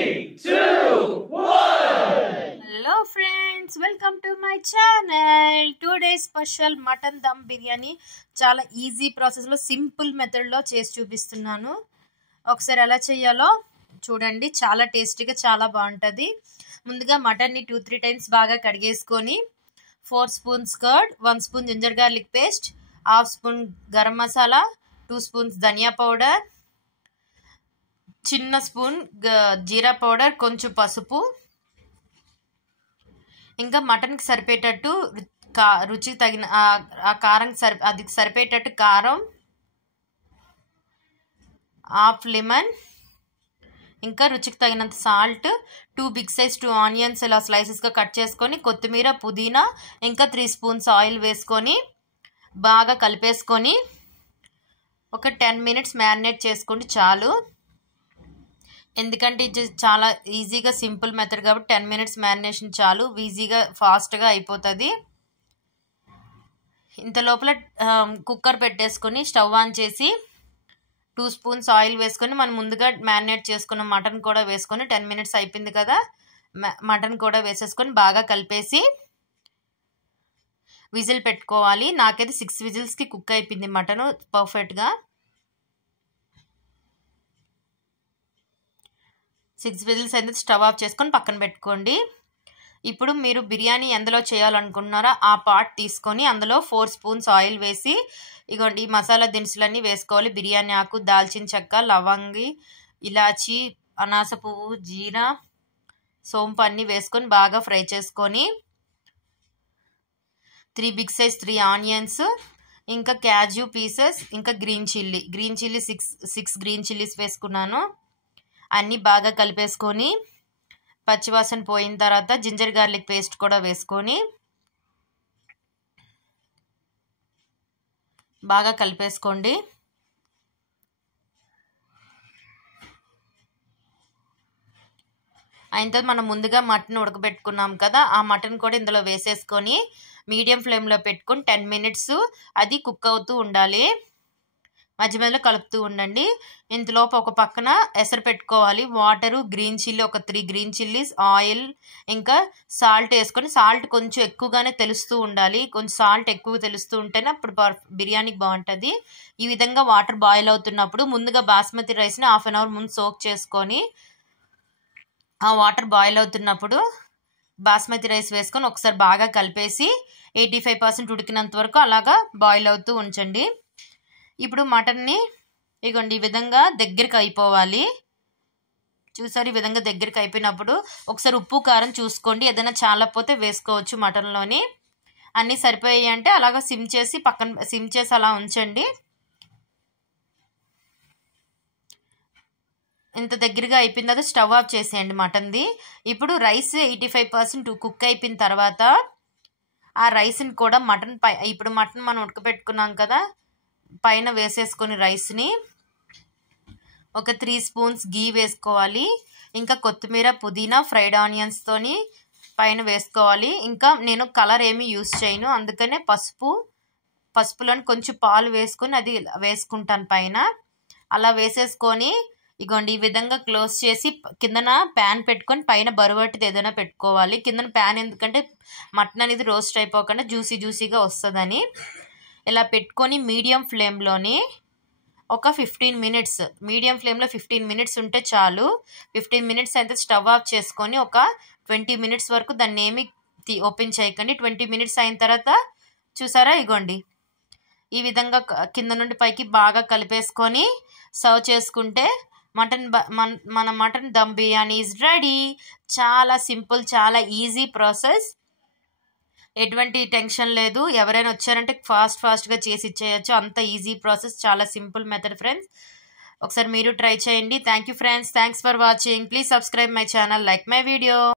3, 2, 1. Hello friends, welcome to my channel. Today's special mutton dum biryani చాలా easy process లో simple method లో చేసి చూపిస్తున్నాను. ఒకసారి ఎలా చేయాలో చూడండి. చాలా టేస్టీగా చాలా బాగుంటది. ముందుగా మటన్ ని 2-3 టైమ్స్ బాగా కడిగేసుకొని 4 spoons curd, 1 spoon ginger garlic paste, half spoon garam masala, 2 spoons ధనియా పౌడర్, చిన్న స్పూన్ జీరా పౌడర్, కొంచెం పసుపు, ఇంకా మటన్కి సరిపోయేటట్టు రుచికి తగిన ఆ కారం అది సరిపోయేటట్టు కారం, హాఫ్ లెమన్, ఇంకా రుచికి తగినంత సాల్ట్, 2 బిగ్ సైజ్ 2 ఆనియన్స్ ఇలా స్లైసెస్గా కట్ చేసుకొని, కొత్తిమీర, పుదీనా, ఇంకా 3 స్పూన్స్ ఆయిల్ వేసుకొని బాగా కలిపేసుకొని ఒక 10 మినిట్స్ మ్యారినేట్ చేసుకోండి చాలు. ఎందుకంటే ఇది చాలా ఈజీగా సింపుల్ మెథడ్ కాబట్టి 10 మినిట్స్ మ్యారినేషన్ చాలు. ఈజీగా ఫాస్ట్గా అయిపోతుంది. ఇంత లోపల కుక్కర్ పెట్టేసుకొని స్టవ్ ఆన్ చేసి 2 స్పూన్స్ ఆయిల్ వేసుకొని మనం ముందుగా మ్యారినేట్ చేసుకున్న మటన్ కూడా వేసుకొని 10 మినిట్స్ అయిపోయింది కదా, మటన్ కూడా వేసేసుకొని బాగా కలిపేసి విజిల్ పెట్టుకోవాలి. నాకైతే 6 విజిల్స్కి కుక్ అయిపోయింది మటన్ పర్ఫెక్ట్గా. 6 విజిల్స్ అయితే స్టవ్ ఆఫ్ చేసుకొని పక్కన పెట్టుకోండి. ఇప్పుడు మీరు బిర్యానీ ఎందులో చేయాలనుకుంటున్నారో ఆ పార్ట్ తీసుకొని అందులో 4 స్పూన్స్ ఆయిల్ వేసి ఇగోండి మసాలా దినుసులన్నీ వేసుకోవాలి. బిర్యానీ ఆకు, దాల్చిన చెక్క, లవంగి, ఇలాచి, అనాస పువ్వు, జీరా, సోంపు అన్నీ వేసుకొని బాగా ఫ్రై చేసుకొని 3 బిగ్ సైజ్ 3 ఆనియన్స్, ఇంకా క్యాజ్యూ పీసెస్, ఇంకా గ్రీన్ చిల్లీ 6 గ్రీన్ చిల్లీస్ వేసుకున్నాను. అన్నీ బాగా కలిపేసుకొని పచ్చివాసన పోయిన తర్వాత జింజర్ గార్లిక్ పేస్ట్ కూడా వేసుకొని బాగా కలిపేసుకోండి. అయిన తర్వాత మనం ముందుగా మటన్ ఉడకబెట్టుకున్నాం కదా, ఆ మటన్ కూడా ఇందులో వేసేసుకొని మీడియం ఫ్లేమ్లో పెట్టుకొని 10 మినిట్స్ అది కుక్ అవుతూ ఉండాలి. మధ్య మధ్యలో కలుపుతూ ఉండండి. ఇంతలోపు ఒక పక్కన ఎసరు పెట్టుకోవాలి. వాటరు, గ్రీన్ చిల్లీ ఒక 3 గ్రీన్ చిల్లీస్, ఆయిల్, ఇంకా సాల్ట్ వేసుకొని సాల్ట్ కొంచెం ఎక్కువగానే తెలుస్తూ ఉండాలి. కొంచెం సాల్ట్ ఎక్కువ తెలుస్తూ ఉంటేనే అప్పుడు బిర్యానీకి బాగుంటుంది. ఈ విధంగా వాటర్ బాయిల్ అవుతున్నప్పుడు ముందుగా బాస్మతి రైస్ని 1/2 అవర్ ముందు సోక్ చేసుకొని ఆ వాటర్ బాయిల్ అవుతున్నప్పుడు బాస్మతి రైస్ వేసుకొని ఒకసారి బాగా కలిపేసి 85% ఉడికినంత వరకు అలాగా బాయిల్ అవుతూ ఉంచండి. ఇప్పుడు మటన్ని ఇగోండి ఈ విధంగా దగ్గరికి అయిపోవాలి. చూసారు, ఈ విధంగా దగ్గరికి అయిపోయినప్పుడు ఒకసారి ఉప్పు కారం చూసుకోండి. ఏదైనా చాలకపోతే వేసుకోవచ్చు. మటన్లోని అన్నీ సరిపోయాయి అంటే అలాగా సిమ్ చేసి అలా ఉంచండి. ఇంత దగ్గరగా అయిపోయిన తర్వాత స్టవ్ ఆఫ్ చేసేయండి మటన్ది. ఇప్పుడు రైస్ 85% కుక్ అయిపోయిన తర్వాత ఆ రైస్ని కూడా ఇప్పుడు మటన్ మనం ఉడకబెట్టుకున్నాం కదా, పైన వేసేసుకొని రైస్ని ఒక 3 స్పూన్స్ గీ వేసుకోవాలి. ఇంకా కొత్తిమీర, పుదీనా, ఫ్రైడ్ ఆనియన్స్తోని పైన వేసుకోవాలి. ఇంకా నేను కలర్ ఏమీ యూస్ చేయను, అందుకనే పసుపులోని కొంచెం పాలు వేసుకొని అది వేసుకుంటాను పైన. అలా వేసేసుకొని ఇగోండి ఈ విధంగా క్లోజ్ చేసి కిందన ప్యాన్ పెట్టుకొని పైన బరువటిది ఏదైనా పెట్టుకోవాలి. కిందన ప్యాన్ ఎందుకంటే మటన్ అనేది రోస్ట్ అయిపోకుండా జ్యూసీగా వస్తుందని. ఇలా పెట్టుకొని మీడియం ఫ్లేమ్లోని ఒక 15 మినిట్స్, మీడియం ఫ్లేమ్లో 15 మినిట్స్ ఉంటే చాలు. 15 మినిట్స్ అయితే స్టవ్ ఆఫ్ చేసుకొని ఒక 20 మినిట్స్ వరకు దాన్ని ఏమి ఓపెన్ చేయకండి. 20 మినిట్స్ అయిన తర్వాత చూసారా ఇగోండి ఈ విధంగా కింద నుండి పైకి బాగా కలిపేసుకొని సర్వ్ చేసుకుంటే మన mutton dum biryani is ready. చాలా సింపుల్, చాలా ఈజీ ప్రాసెస్, ఎటువంటి టెన్షన్ లేదు. ఎవరైనా వచ్చారంటే ఫాస్ట్గా చేసి ఇచ్చేయచ్చు. అంత ఈజీ ప్రాసెస్, చాలా సింపుల్ మెథడ్ ఫ్రెండ్స్. ఒకసారి మీరు ట్రై చేయండి. Thank you friends. Thanks for watching. Please subscribe my channel, like my video.